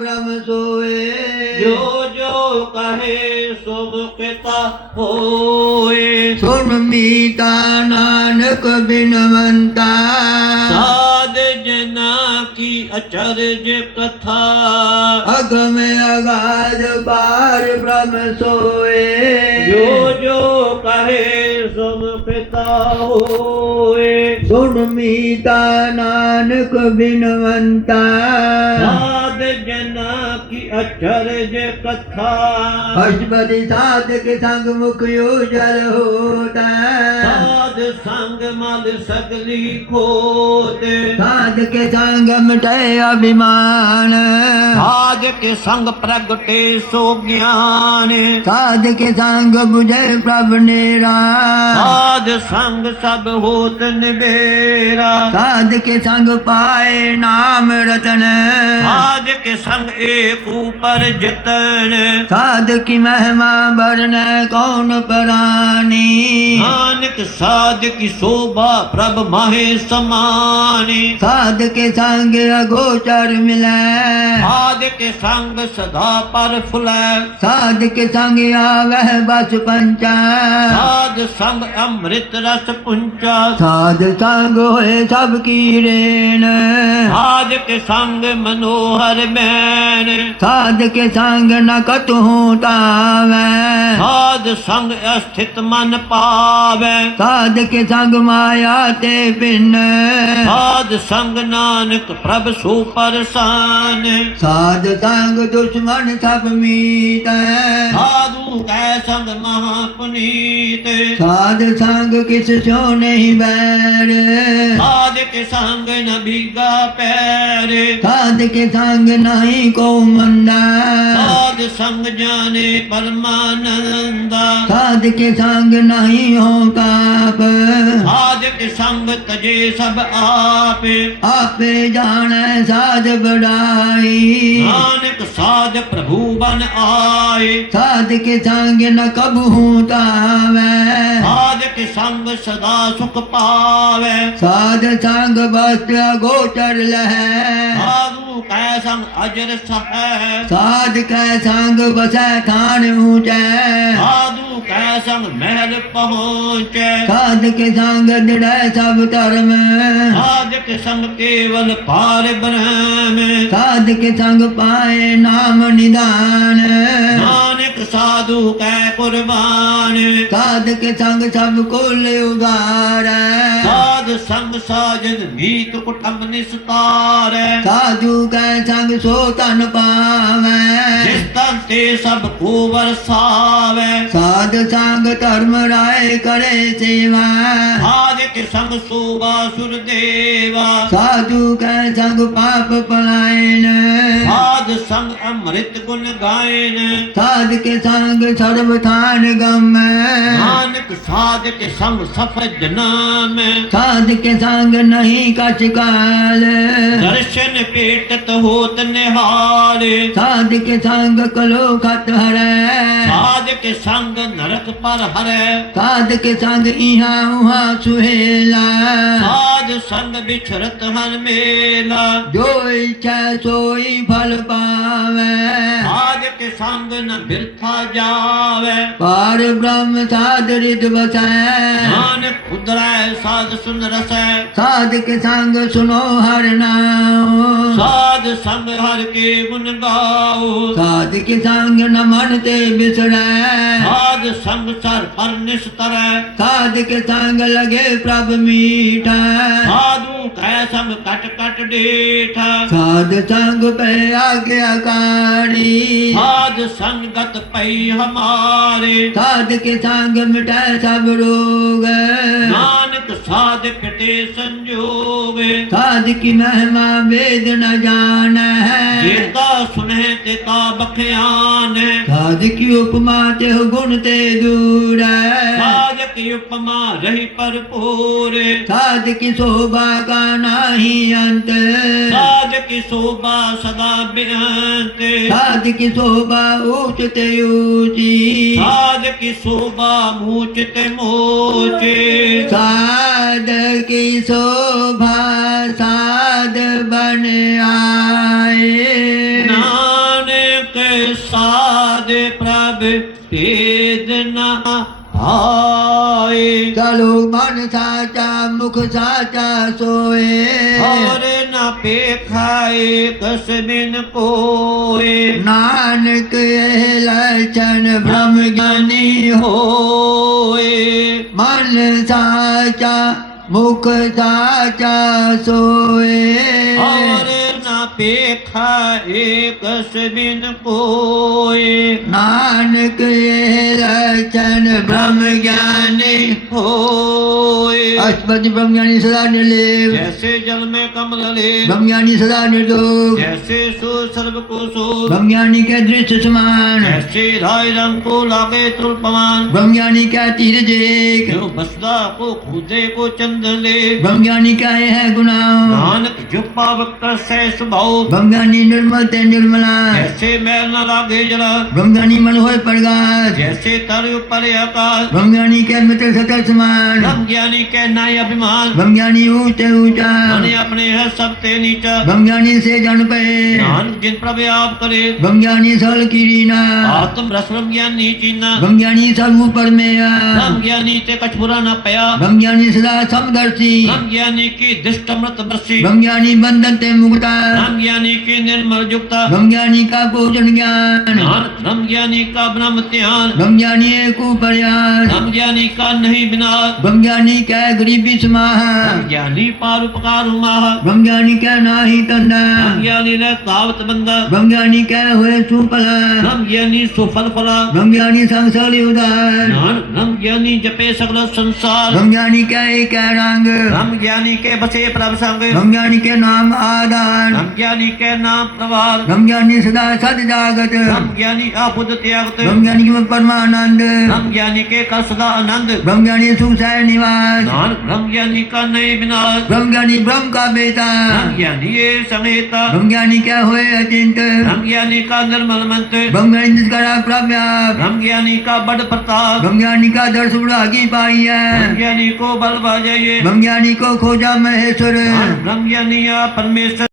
ब्रह्म सोए। जो जो कहे सुख पिता होए। सुन मीता नानक बिनवंता साध जना की अचरज कथा अग में अगाध बार ब्रह्म सोए। जो जो कहे सुख पिता होए। सुन मीता नानक बिनवंता जन की अचरज कथा अष्टपति साधक संग मुखियो जल होता साध संग मल सगली खोत साध के संग मिटे अभिमान साध के संग प्रगटे सो ज्ञान साध के संग बुझे प्रभ निरा साध संग सब होत निबेरा साध के संग पाए नाम रतन साध ਸਾਧ ਕੇ ਸੰਗ ਏਕ ਉਪਰ ਜਤਨ ਸਾਧ ਕੀ ਮਹਿਮਾ ਬਰਨੈ ਕੌਣ ਪਰਾਨੀ ਨਾਨਕ ਸਾਧ ਕੀ ਸੋਭਾ ਪ੍ਰਭ ਮਾਹੇ ਸਮਾਨੀ ਸਾਧ ਕੇ ਸੰਗ ਅਗੋਚਰ ਮਿਲੈ। ਸਾਧ ਕੇ ਸੰਗ ਸਦਾ ਪਰ ਫੁਲੈ। ਸਾਧ ਕੇ ਸੰਗ ਆਵਹਿ ਬਸ ਪੰਚਾ। ਸਾਧ ਸੰਗ ਅੰਮ੍ਰਿਤ ਰਸ ਪੁੰਚਾ। ਸਾਧ ਸੰਗ ਹੋਏ ਸਭ ਕੀ ਰੇਣ ਸਾਧ ਕੇ ਸੰਗ ਮਨੋਹਰ बैन साध के संग न कतहूँ तावे साध संग स्थित मन पावे। साध के संग माया ते बिन। साध संग नानक प्रभ सुपर सन साध संग दुश्मन सब मीत। साधु कै संग महापुनीत साध संग किस सो नहीं बैर। साध के संग न भीगा पैर। साध के संग संग नाही को मंदा साध संग जाने परमानंदा साध के संग नहीं हो काप साध के संग तजे सब आप आपे जाने साध बढ़ाई नानक साध प्रभु बन आए साध के संग न कब होता संग सदा सुख पावे। साध संग बस गोचर लह। साधु कै संग अजर सह। साध कै संग बस थान ऊँचे। साधु ਸੰਗ ਮਹਿਲ ਪਹੁੰਚੈ। ਸਾਧਕ ਸੰਗ ਡੜੈ ਸਭ ਧਰਮ। ਸਾਧਕ ਸੰਗ ਕੇਵਲ ਪਾਰ ਬ੍ਰਹਮ। ਸਾਧਕ ਸੰਗ ਪਾਏ ਨਾਮ ਨਿਦਾਨ। ਨਾਨਕ ਸਾਧੂ ਕੈ ਕੁਰਬਾਨ। ਸਾਧਕ ਸੰਗ ਸਭ ਕੁਲ ਉਗਾਰੈ ਸਾਧ ਸੰਗ ਸਾਜਨ ਮੀਤ ਕੁਟੰਬ ਨਿਸਤਾਰੈ। ਸਾਧੂ ਕੈ ਸੰਗ ਸੋ ਤਨ ਪਾਵੈ। ਜਿਸ ਤਨ ਤੇ ਸਭ ਕੋ ਵਰਸਾਵੇ। ਸਾਧ ਸੰਗ त्याग धर्म राय करे सेवा। आदित्य संग सोबा सुर देवा साधु कै संग पाप पलायन। साध संग अमृत गुण गायन। साध के संग सर्व थान गम। नानक साध के संग सफद नाम। साध के संग नहीं कछ काल। दर्शन पेट तो होत निहाल। साध के संग कलो खत हरे साध के संग नरक पर हरे। साध के संग इहां उहां सुहेला। साध संग बिछरत हर मेला। जो इच्छा सोई फल पावे। साध के संग न बिरथा जावे। पर ब्रह्म साध रिद बसै ਉਦਰੈ ਸਾਧ ਸੁਨ ਰਸੈ। ਸਾਧ ਕੇ ਸੰਗ ਸੁਨੋ ਹਰ ਨਾਮ ਸਾਧ ਸੰਗ ਹਰ ਕੇ ਗੁਣ ਗਾਓ। ਸਾਧ ਕੇ ਸੰਗ ਨ ਮਨ ਤੇ ਬਿਸਰੈ ਸਾਧ ਸੰਗ ਸਰ ਪਰ ਨਿਸਤਰੈ। ਸਾਧ ਕੇ ਸੰਗ ਲਗੇ ਪ੍ਰਭ ਮੀਠਾ। ਸਾਧੂ ਕੈ ਸਭ ਕਟ ਕਟ ਡੇਠ। ਸਾਧ ਸੰਗ ਪੈ ਆਗਿਆ ਕਾਣੀ ਸਾਧ ਸੰਗਤ ਪਈ ਹਮਾਰੇ। ਸਾਧ ਕੇ ਸੰਗ ਮਿਟੈ ਸਭ ਰੋਗ। नानक साधक ते संजोग। साधक महिमा वेद न जान है। जेता सुने तेता बखयान साधक उपमा ते गुण ते दूर साधक उपमा रही पर पूरे साधक शोभा का नाही अंतर की शोभा सदा बेहत साध की शोभा ऊचते ऊँची। साध की शोभा मूचते मोचे। साध की शोभा साध बन आए। नानक साध प्रभ तेज ना लोक मन साचा मुख साचा सोए। और न पे खाए कस बिन कोए। नानक यह लक्षण ब्रह्म ज्ञानी होए। मन साचा मुख साचा सोए। और देखा एक बिन कोय नानक रचन ब्रह्म ज्ञानी होय अष्टपति ब्रह्म ज्ञानी सदा निर्लेप जैसे जल में कमल ले ब्रह्म ज्ञानी सदा निर्दो जैसे सो सर्व को सो ब्रह्म ज्ञानी के दृश्य समान। जैसे धाय रंग को लागे तुल पवान ब्रह्म ज्ञानी क्या तीर एक जो बसदा को खुदे को चंद्र ले ब्रह्म ज्ञानी क्या है गुना नानक जो पावक से सुब ब्रह्म ज्ञानी निर्मल ते निर्मला। जैसे मैल न लागे जला ज्ञानी मन होए प्रगास जैसे तर ऊपर आकाश। ज्ञानी के मित्र सकल समान ज्ञानी के नाय अभिमान। ज्ञानी ऊँचे ऊँचा। मन अपने है सबते नीचा। ब्रह्म ज्ञानी से जन पे। नानक जिन प्रभु आप करे। ज्ञानी सल कीरीना आत्म रस ब्रह्म ज्ञानी चीना ब्रह्म ज्ञानी सब ऊपर में आ। ज्ञानी ते कछ बुरा न पया। ज्ञानी सदा समदर्शी। ज्ञानी की दिष्ट अमृत बरसी। ज्ञानी बंधन ते मुक्ता। ब्रह्म ज्ञानी की निर्मल युक्ता ब्रह्म ज्ञानी का भोजन ज्ञान। ब्रह्म ज्ञानी का ब्रह्म ध्यान ब्रह्म ज्ञानी एक प्रयास। ब्रह्म ज्ञानी का नहीं बिना ब्रह्म ज्ञानी क्या गरीबी समाह। ज्ञानी पार उपकार ब्रह्म ज्ञानी क्या नाही तंदा ब्रह्म ज्ञानी ने तावत बंदा। ब्रह्म ज्ञानी क्या हुए सुफला। ब्रह्म ज्ञानी सुफल फला ब्रह्म ज्ञानी संसारी उदार। ब्रह्म ज्ञानी जपे सकल संसार। ब्रह्म ज्ञानी क्या एक रंग ब्रह्म ज्ञानी के बसे प्रभ संग। ब्रह्म ज्ञानी के नाम आदान। ज्ञानी के नाम प्रवार ब्रह्म ज्ञानी सदा सद जागत। ब्रह्म ज्ञानी आपुद त्यागत। ब्रह्म ज्ञानी के परमानंद। ब्रह्म ज्ञानी के का सदा आनंद। ब्रह्म ज्ञानी सुख से निवास। ब्रह्म ज्ञानी का नहीं विनाश। ब्रह्म ज्ञानी ब्रह्म का बेटा। ब्रह्म ज्ञानी ये समेता। ब्रह्म ज्ञानी क्या हुए अचिंत। ब्रह्म ज्ञानी का निर्मल मंत्र। ब्रह्म ज्ञानी जिसका राग प्रव्याप ब्रह्म ज्ञानी का बड़ प्रताप। ब्रह्म ज्ञानी का दर्श उड़ागी पाई है। ब्रह्म ज्ञानी को बल बाजाइए ब्रह्म ज्ञानी को खोजा महेश्वर। ब्रह्म ज्ञानी परमेश्वर।